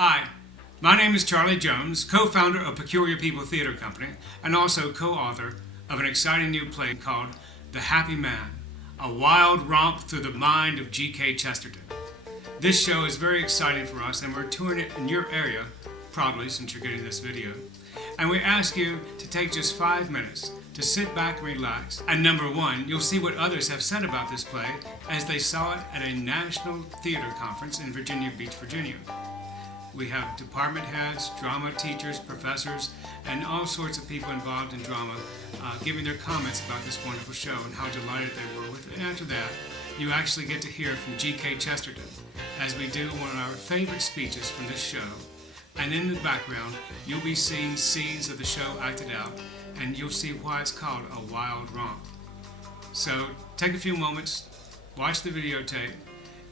Hi, my name is Charlie Jones, co-founder of Peculiar People Theater Company and also co-author of an exciting new play called The Happy Man, a wild romp through the mind of G.K. Chesterton. This show is very exciting for us and we're touring it in your area, proudly since you're getting this video. And we ask you to take just 5 minutes to sit back and relax. And number one, you'll see what others have said about this play as they saw it at a national theater conference in Virginia Beach, Virginia. We have department heads, drama teachers, professors, and all sorts of people involved in drama giving their comments about this wonderful show and how delighted they were with it. And after that, you actually get to hear from G.K. Chesterton as we do one of our favorite speeches from this show. And in the background, you'll be seeing scenes of the show acted out, and you'll see why it's called a wild romp. So take a few moments, watch the videotape,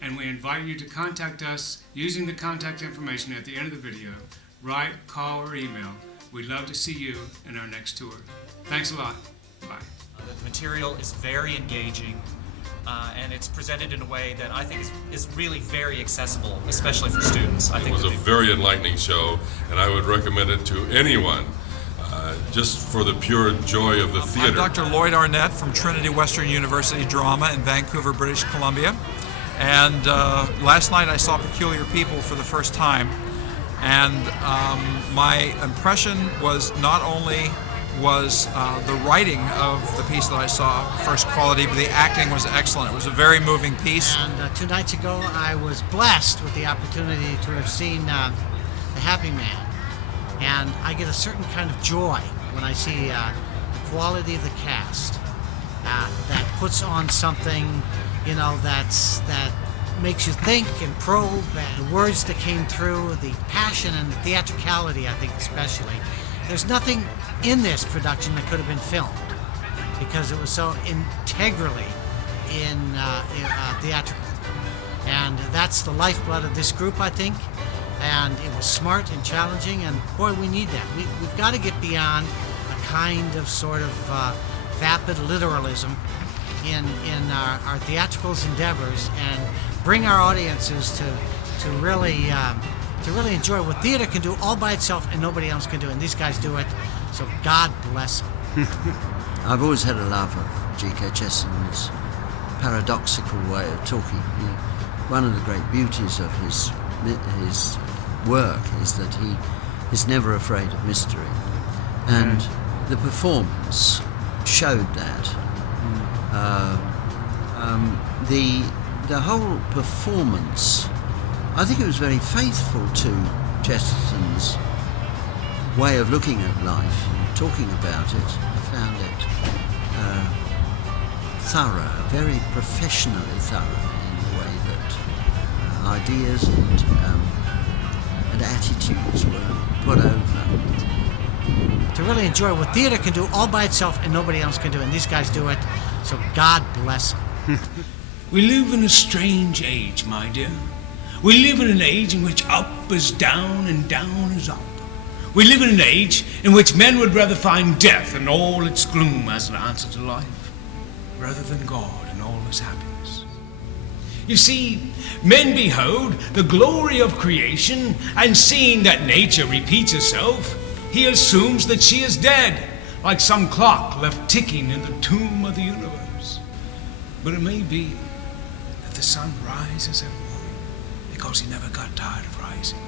and we invite you to contact us using the contact information at the end of the video. Write, call, or email. We'd love to see you in our next tour. Thanks a lot. Bye. The material is very engaging, and it's presented in a way that I think is really very accessible, especially for students. It was a very enlightening show, and I would recommend it to anyone, just for the pure joy of the theater. I'm Dr. Lloyd Arnett from Trinity Western University Drama in Vancouver, British Columbia. And last night I saw Peculiar People for the first time, and my impression was not only was the writing of the piece that I saw first quality, but the acting was excellent. It was a very moving piece. And 2 nights ago I was blessed with the opportunity to have seen The Happy Man, and I get a certain kind of joy when I see the quality of the cast that puts on something, you know, that makes you think and probe, and the words that came through, the passion and the theatricality, I think especially. There's nothing in this production that could have been filmed because it was so integrally theatrical. And that's the lifeblood of this group, I think. And it was smart and challenging, and boy, we need that. We've got to get beyond a kind of sort of vapid literalism in our theatricals endeavors and bring our audiences to really enjoy what theater can do all by itself and nobody else can do, and these guys do it, so God bless them. I've always had a love of G.K. Chesterton's paradoxical way of talking. One of the great beauties of his work is that he is never afraid of mystery, and the performance showed that. The whole performance, I think it was very faithful to Chesterton's way of looking at life and talking about it. I found it thorough, very professionally thorough in the way that ideas and attitudes were put over. To really enjoy what theater can do all by itself and nobody else can do, and these guys do it, so God bless them. We live in a strange age, my dear. We live in an age in which up is down and down is up. We live in an age in which men would rather find death and all its gloom as an answer to life, rather than God and all his happiness. You see, men behold the glory of creation, and seeing that nature repeats herself, he assumes that she is dead, like some clock left ticking in the tomb of the universe. But it may be that the sun rises every morning because he never got tired of rising.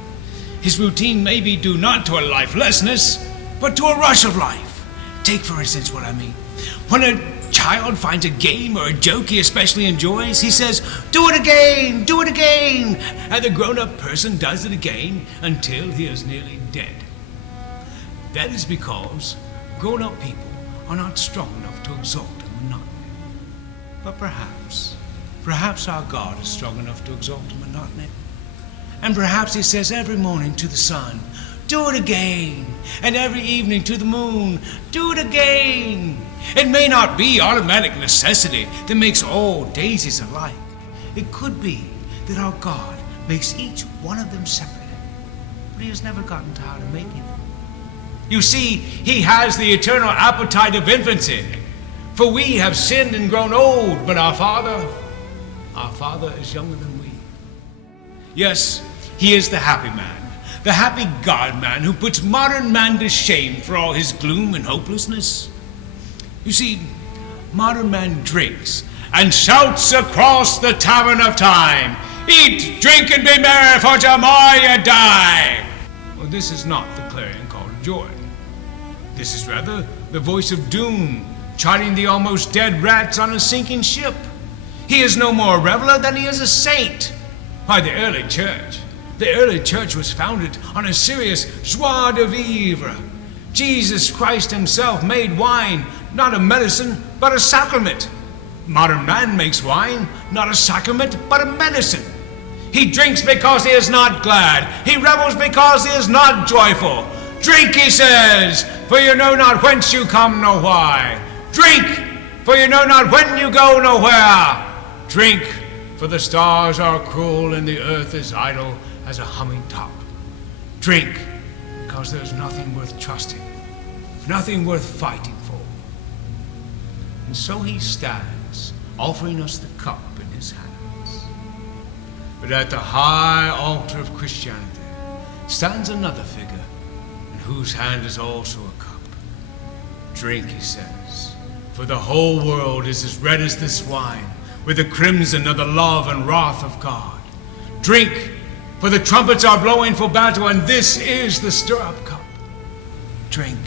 His routine may be due not to a lifelessness, but to a rush of life. Take, for instance, what I mean. When a child finds a game or a joke he especially enjoys, he says, "Do it again, do it again," and the grown-up person does it again until he is nearly dead. That is because grown-up people are not strong enough to exalt a monotony. But perhaps our God is strong enough to exalt a monotony. And perhaps he says every morning to the sun, "Do it again," and every evening to the moon, "Do it again." It may not be automatic necessity that makes all daisies alike. It could be that our God makes each one of them separately, but he has never gotten tired of making them. You see, he has the eternal appetite of infancy. For we have sinned and grown old, but our Father is younger than we. Yes, he is the happy man, the happy God-man who puts modern man to shame for all his gloom and hopelessness? You see, modern man drinks and shouts across the tavern of time, "Eat, drink, and be merry, for tomorrow you die." Well, this is not the clarion call of joy. This is rather the voice of doom, chiding the almost dead rats on a sinking ship. He is no more a reveler than he is a saint. Why, the early church was founded on a serious joie de vivre. Jesus Christ himself made wine, not a medicine, but a sacrament. Modern man makes wine, not a sacrament, but a medicine. He drinks because he is not glad. He revels because he is not joyful. Drink, he says, for you know not whence you come nor why. Drink, for you know not when you go nor where. Drink, for the stars are cruel and the earth is idle as a humming top. Drink, because there's nothing worth trusting, nothing worth fighting for. And so he stands, offering us the cup in his hands. But at the high altar of Christianity stands another figure, in whose hand is also a cup. Drink, he says, for the whole world is as red as this wine, with the crimson of the love and wrath of God. Drink, for the trumpets are blowing for battle, and this is the stirrup cup. Drink,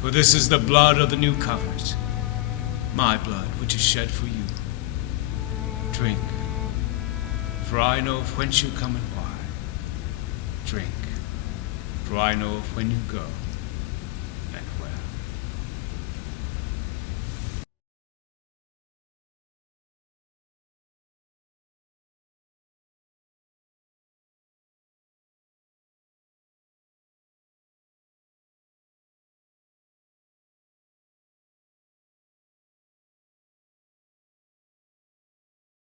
for this is the blood of the new covenant, my blood, which is shed for you. Drink, for I know whence you come and why. Drink, for I know when you go